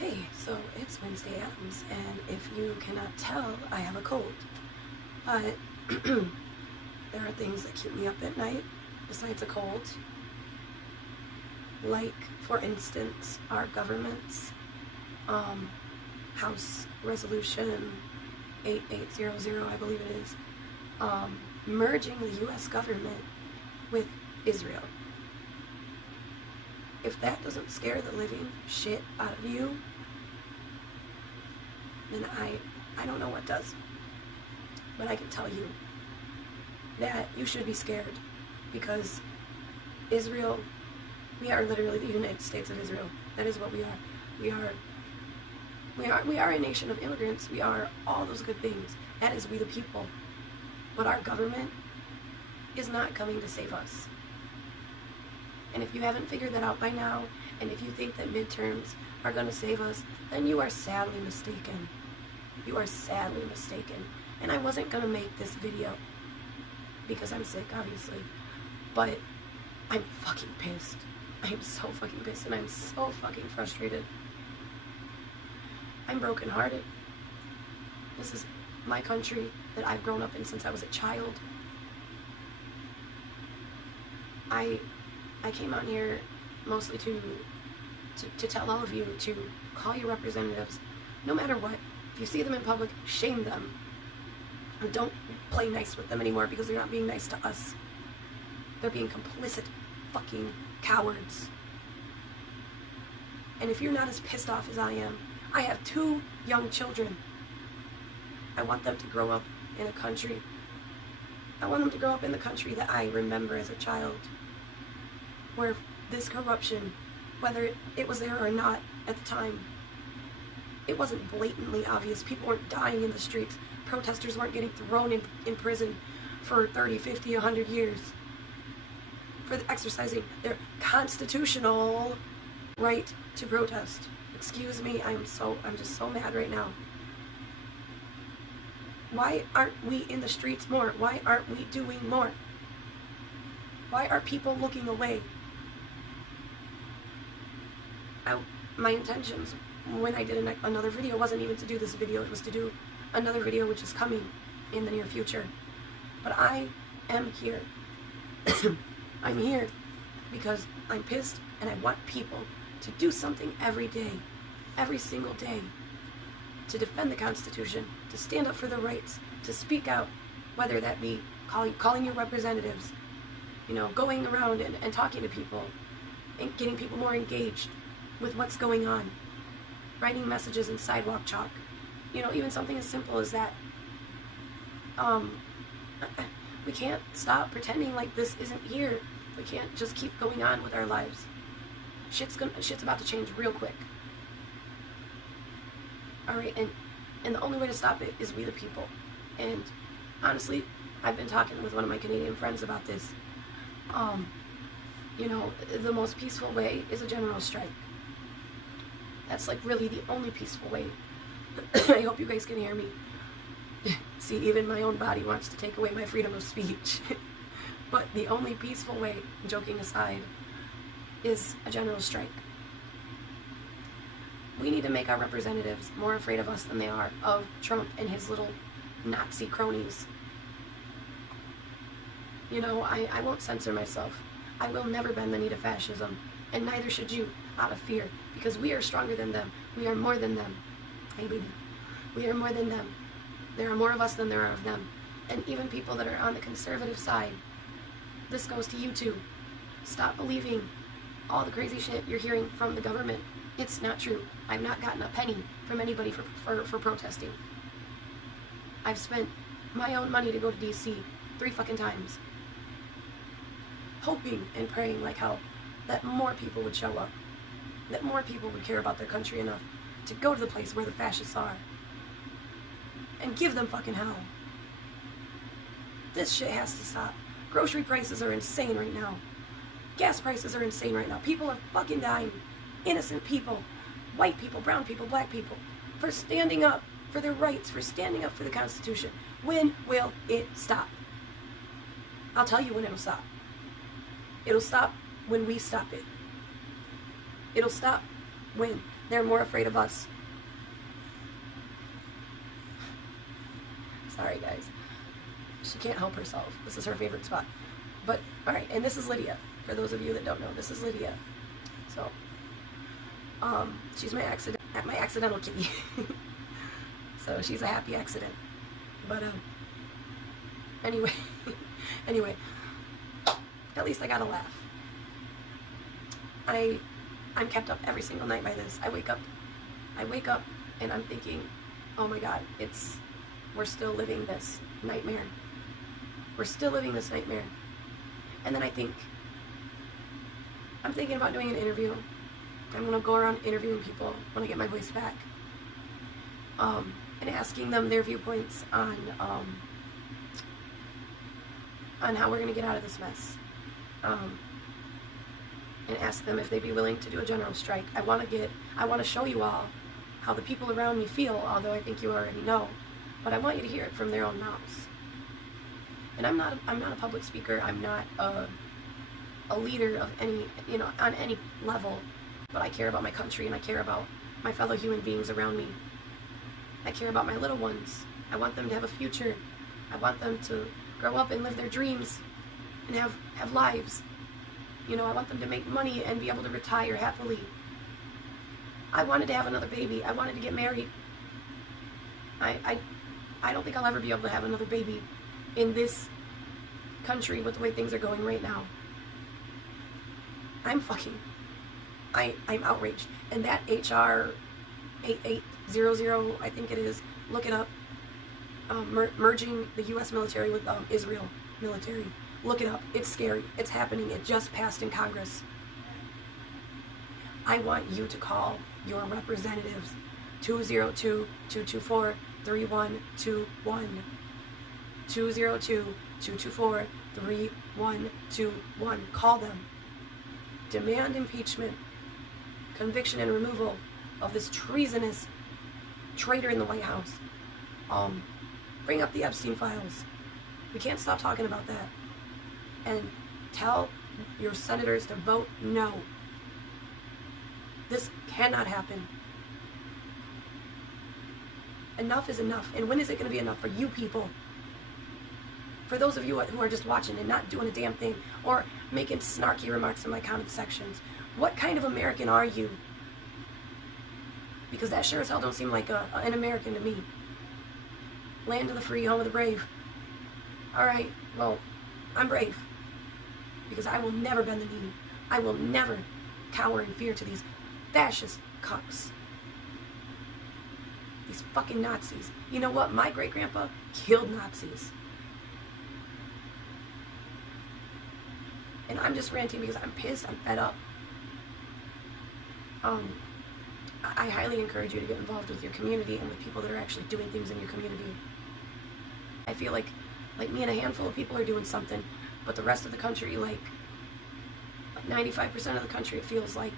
Hey, so it's Wednesday Adams, and if you cannot tell, I have a cold. But there are things that keep me up at night besides a cold. Like, for instance, our government's House Resolution 8800, I believe it is, merging the U.S. government with Israel. If that doesn't scare the living shit out of you, then I don't know what does. But I can tell you that you should be scared, because Israel, we are literally the United States of Israel. That is what we are. We are a nation of immigrants. We are all those good things. That is we the people. But our government is not coming to save us. And if you haven't figured that out by now, and if you think that midterms are going to save us, then you are sadly mistaken. You are sadly mistaken. And I wasn't going to make this video because I'm sick, obviously. But I'm fucking pissed. I'm so fucking pissed, and I'm so fucking frustrated. I'm brokenhearted. This is my country that I've grown up in since I was a child. I came out here mostly to tell all of you to call your representatives, no matter what. If you see them in public, shame them. And don't play nice with them anymore, because they're not being nice to us. They're being complicit fucking cowards. And if you're not as pissed off as I am, I have 2 young children. I want them to grow up in a country. I want them to grow up in the country that I remember as a child, where this corruption, whether it was there or not at the time, it wasn't blatantly obvious. People weren't dying in the streets. Protesters weren't getting thrown in prison for 30, 50, 100 years for exercising their constitutional right to protest. Excuse me, I'm just so mad right now. Why aren't we in the streets more? Why aren't we doing more? Why are people looking away? My intentions when I did another video wasn't even to do this video. It was to do another video, which is coming in the near future. But I am here. I'm here because I'm pissed, and I want people to do something every day, every single day, to defend the Constitution, to stand up for the rights, to speak out, whether that be calling your representatives, going around and talking to people, and getting people more engaged with what's going on, writing messages in sidewalk chalk, even something as simple as that. We can't stop pretending like this isn't here. We can't just keep going on with our lives. Shit's about to change real quick. Alright, and the only way to stop it is we the people. And honestly, I've been talking with one of my Canadian friends about this. The most peaceful way is a general strike. That's like really the only peaceful way. I hope you guys can hear me. See, even my own body wants to take away my freedom of speech. But the only peaceful way, joking aside, is a general strike. We need to make our representatives more afraid of us than they are of Trump and his little Nazi cronies. I won't censor myself. I will never bend the knee to fascism, and neither should you, out of fear, because we are stronger than them. We are more than them. Hey, baby. We are more than them. There are more of us than there are of them. And even people that are on the conservative side, this goes to you too. Stop believing all the crazy shit you're hearing from the government. It's not true. I've not gotten a penny from anybody for protesting. I've spent my own money to go to DC 3 fucking times, hoping and praying like hell that more people would show up, that more people would care about their country enough to go to the place where the fascists are and give them fucking hell. This shit has to stop. Grocery prices are insane right now. Gas prices are insane right now. People are fucking dying. Innocent people, white people, brown people, black people, for standing up for their rights, for standing up for the Constitution. When will it stop? I'll tell you when it'll stop. It'll stop when we stop it. It'll stop when They're more afraid of us. Sorry, guys. She can't help herself. This is her favorite spot. But, alright, and this is Lydia. For those of you that don't know, this is Lydia. So, she's my accidental kitty. So, she's a happy accident. But, anyway, at least I got a laugh. I'm kept up every single night by this. I wake up and I'm thinking, oh my God, we're still living this nightmare. We're still living this nightmare. And then I'm thinking about doing an interview. I'm going to go around interviewing people when I get my voice back. And asking them their viewpoints on how we're going to get out of this mess. And ask them if they'd be willing to do a general strike. I want to show you all how the people around me feel, although I think you already know. But I want you to hear it from their own mouths. And I'm not a public speaker. I'm not a leader of any, on any level. But I care about my country, and I care about my fellow human beings around me. I care about my little ones. I want them to have a future. I want them to grow up and live their dreams and have lives. I want them to make money and be able to retire happily. I wanted to have another baby. I wanted to get married. I don't think I'll ever be able to have another baby in this country with the way things are going right now. I'm outraged. And that HR 8800, I think it is, look it up, merging the U.S. military with Israel military. Look it up. It's scary. It's happening. It just passed in Congress. I want you to call your representatives. 202-224-3121. 202-224-3121. Call them. Demand impeachment, conviction, and removal of this treasonous traitor in the White House. Bring up the Epstein files. We can't stop talking about that. And tell your senators to vote no. This cannot happen. Enough is enough. And when is it going to be enough for you people? For those of you who are just watching and not doing a damn thing, or making snarky remarks in my comment sections, what kind of American are you? Because that sure as hell don't seem like an American to me. Land of the free, home of the brave. Alright, well, I'm brave. Because I will never bend the knee. I will never cower in fear to these fascist cucks. These fucking Nazis. You know what? My great-grandpa killed Nazis. And I'm just ranting because I'm pissed. I'm fed up. I highly encourage you to get involved with your community and with people that are actually doing things in your community. I feel like me and a handful of people are doing something, but the rest of the country, like 95% of the country, it feels like,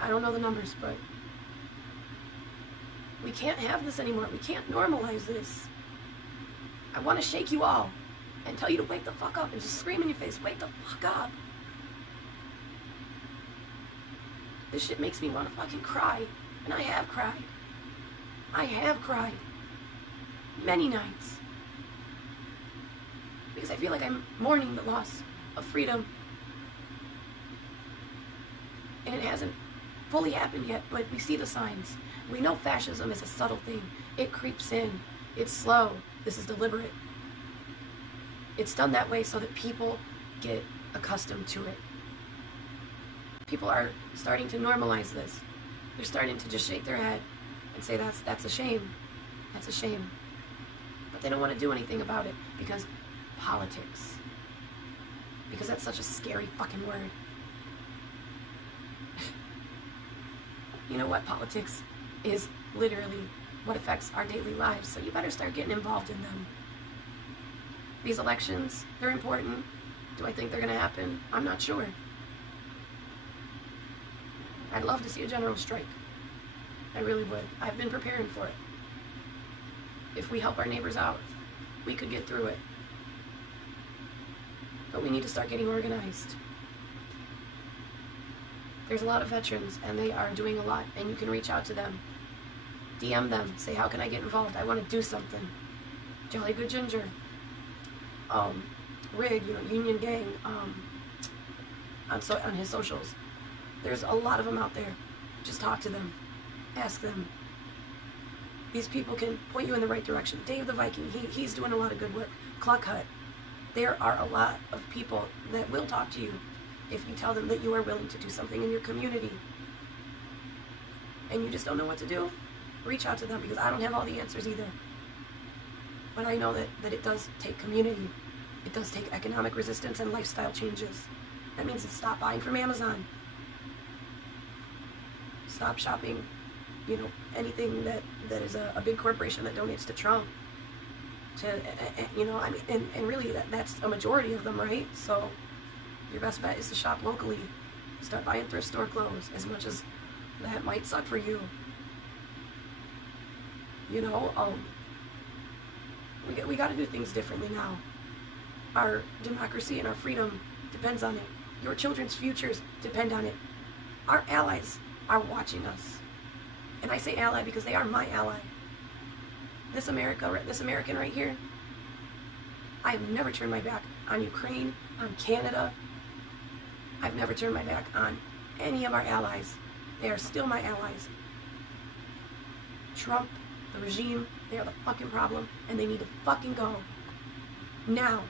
I don't know the numbers, but we can't have this anymore. We can't normalize this. I want to shake you all and tell you to wake the fuck up and just scream in your face, wake the fuck up. This shit makes me want to fucking cry. And I have cried. I have cried. Many nights. Because I feel like I'm mourning the loss of freedom. And it hasn't fully happened yet, but we see the signs. We know fascism is a subtle thing. It creeps in. It's slow. This is deliberate. It's done that way so that people get accustomed to it. People are starting to normalize this. They're starting to just shake their head and say that's a shame. That's a shame. But they don't want to do anything about it because politics. Because that's such a scary fucking word. You know what? Politics is literally what affects our daily lives, so you better start getting involved in them. These elections, they're important. Do I think they're going to happen? I'm not sure. I'd love to see a general strike. I really would. I've been preparing for it. If we help our neighbors out, we could get through it. But we need to start getting organized. There's a lot of veterans, and they are doing a lot, and you can reach out to them. DM them. Say, how can I get involved? I want to do something. Jolly Good Ginger. Rig, Union Gang, on his socials. There's a lot of them out there. Just talk to them. Ask them. These people can point you in the right direction. Dave the Viking, he's doing a lot of good work. Cluck Hut. There are a lot of people that will talk to you if you tell them that you are willing to do something in your community. And you just don't know what to do, reach out to them, because I don't have all the answers either. But I know that it does take community. It does take economic resistance and lifestyle changes. That means to stop buying from Amazon. Stop shopping, anything that is a big corporation that donates to Trump. And really that's a majority of them, right? So your best bet is to shop locally. Start buying thrift store clothes, as much as that might suck for you. We got to do things differently now. Our democracy and our freedom depends on it. Your children's futures depend on it. Our allies are watching us. And I say ally because they are my ally. This American right here, I have never turned my back on Ukraine, on Canada. I've never turned my back on any of our allies. They are still my allies. Trump, the regime, they are the fucking problem, and they need to fucking go. Now.